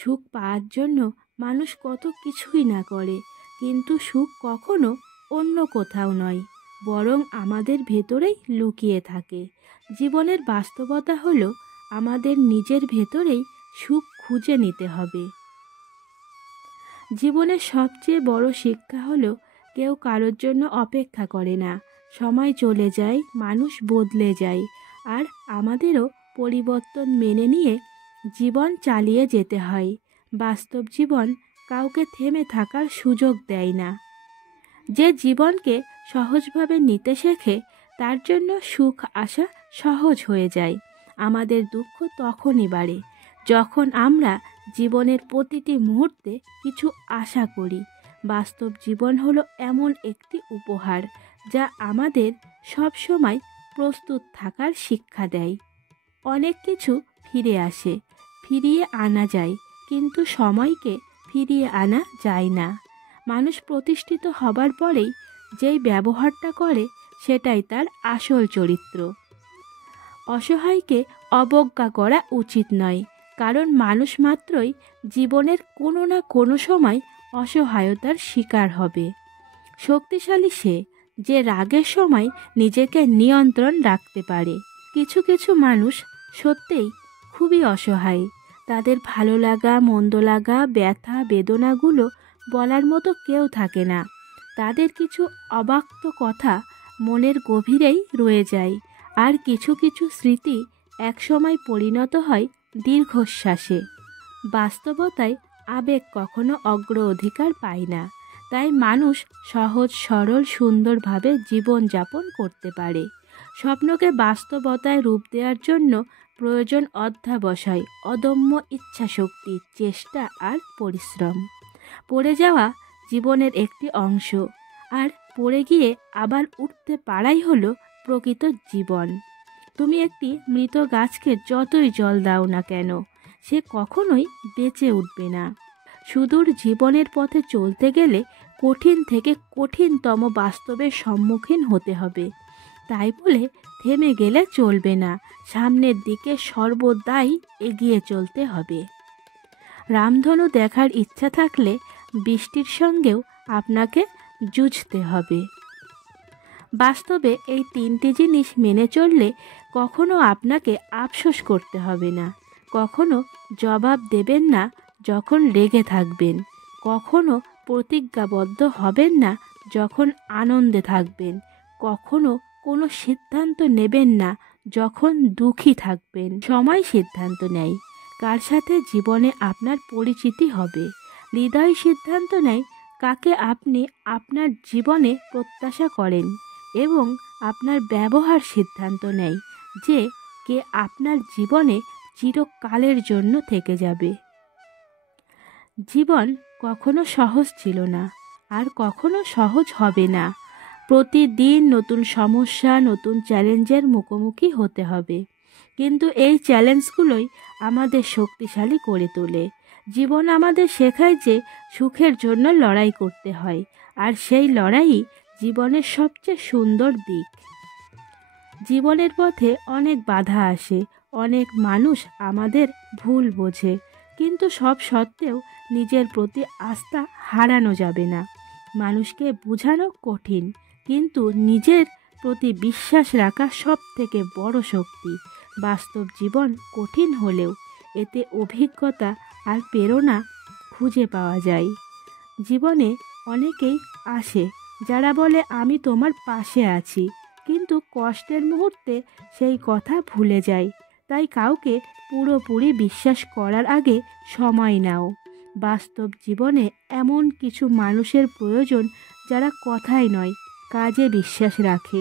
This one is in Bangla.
সুখ পাওয়ার জন্য মানুষ কত কিছুই না করে, কিন্তু সুখ কখনো অন্য কোথাও নয়, বরং আমাদের ভেতরেই লুকিয়ে থাকে। জীবনের বাস্তবতা হলো আমাদের নিজের ভেতরেই সুখ খুঁজে নিতে হবে। জীবনের সবচেয়ে বড় শিক্ষা হলো কেউ কারোর জন্য অপেক্ষা করে না। সময় চলে যায়, মানুষ বদলে যায়, আর আমাদেরও পরিবর্তন মেনে নিয়ে জীবন চালিয়ে যেতে হয়। বাস্তব জীবন কাউকে থেমে থাকার সুযোগ দেয় না। যে জীবনকে সহজভাবে নিতে শেখে তার জন্য সুখ আসা সহজ হয়ে যায়। আমাদের দুঃখ তখনই বাড়ে যখন আমরা জীবনের প্রতিটি মুহূর্তে কিছু আশা করি। বাস্তব জীবন হলো এমন একটি উপহার যা আমাদের সব সময় প্রস্তুত থাকার শিক্ষা দেয়। অনেক কিছু ফিরে আসে, ফিরিয়ে আনা যায়, কিন্তু সময়কে ফিরিয়ে আনা যায় না। মানুষ প্রতিষ্ঠিত হবার পরেই যেই ব্যবহারটা করে সেটাই তার আসল চরিত্র। অসহায়কে অবজ্ঞা করা উচিত নয়, কারণ মানুষ মাত্রই জীবনের কোনো না কোনো সময় অসহায়তার শিকার হবে। শক্তিশালী সে যে রাগের সময় নিজেকে নিয়ন্ত্রণ রাখতে পারে। কিছু কিছু মানুষ সত্যিই খুবই অসহায়। তাদের ভালো লাগা, মন্দ লাগা, ব্যথা, বেদনাগুলো বলার মতো কেউ থাকে না। তাদের কিছু অব্যক্ত কথা মনের গভীরেই রয়ে যায়, আর কিছু কিছু স্মৃতি একসময় পরিণত হয় দীর্ঘশ্বাসে। বাস্তবতায় আবেগ কখনো অগ্রাধিকার পায় না, তাই মানুষ সহজ সরল সুন্দরভাবে জীবনযাপন করতে পারে। স্বপ্নকে বাস্তবতায় রূপ দেওয়ার জন্য প্রয়োজন অধ্যবসায়, অদম্য ইচ্ছাশক্তি, চেষ্টা আর পরিশ্রম। পড়ে যাওয়া জীবনের একটি অংশ, আর পড়ে গিয়ে আবার উঠতে পারাই হলো প্রকৃত জীবন। তুমি একটি মৃত গাছকে যতই জল দাও না কেন, সে কখনোই বেঁচে উঠবে না। সুদূর জীবনের পথে চলতে গেলে কঠিন থেকে কঠিনতম বাস্তবের সম্মুখীন হতে হবে। তাই বলে থেমে গেলে চলবে না, সামনের দিকে সর্বদাই এগিয়ে চলতে হবে। রামধনু দেখার ইচ্ছা থাকলে বৃষ্টির সঙ্গেও আপনাকে যুঝতে হবে। বাস্তবে এই তিনটি জিনিস মেনে চললে কখনো আপনাকে আফসোস করতে হবে না। কখনো জবাব দেবেন না যখন রেগে থাকবেন, কখনো প্রতিজ্ঞাবদ্ধ হবেন না যখন আনন্দে থাকবেন, কখনো কোনো সিদ্ধান্ত নেবেন না যখন দুঃখী থাকবেন। সময় সিদ্ধান্ত নেয় কার সাথে জীবনে আপনার পরিচিতি হবে। হৃদয় সিদ্ধান্ত নেয় কাকে আপনি আপনার জীবনে প্রত্যাশা করেন, এবং আপনার ব্যবহার সিদ্ধান্ত নেয় যে কে আপনার জীবনে চিরকালের জন্য থেকে যাবে। জীবন কখনো সহজ ছিল না, আর কখনো সহজ হবে না। প্রতিদিন নতুন সমস্যা, নতুন চ্যালেঞ্জের মুখোমুখি হতে হবে, কিন্তু এই চ্যালেঞ্জগুলোই আমাদের শক্তিশালী করে তোলে। জীবন আমাদের শেখায় যে সুখের জন্য লড়াই করতে হয়, আর সেই লড়াইই জীবনের সবচেয়ে সুন্দর দিক। জীবনের পথে অনেক বাধা আসে, অনেক মানুষ আমাদের ভুল বোঝে, কিন্তু সব সত্ত্বেও নিজের প্রতি আস্থা হারানো যাবে না। মানুষকে বোঝানো কঠিন, কিন্তু নিজের প্রতি বিশ্বাস রাখা সব থেকে বড় শক্তি। বাস্তব জীবন কঠিন হলেও এতে অভিজ্ঞতা আর প্রেরণা খুঁজে পাওয়া যায়। জীবনে অনেকেই আসে যারা বলে আমি তোমার পাশে আছি, কিন্তু কষ্টের মুহূর্তে সেই কথা ভুলে যায়। তাই কাউকে পুরোপুরি বিশ্বাস করার আগে সময় নাও। বাস্তব জীবনে এমন কিছু মানুষের প্রয়োজন যারা কথায় নয় কাজে বিশ্বাস রাখে।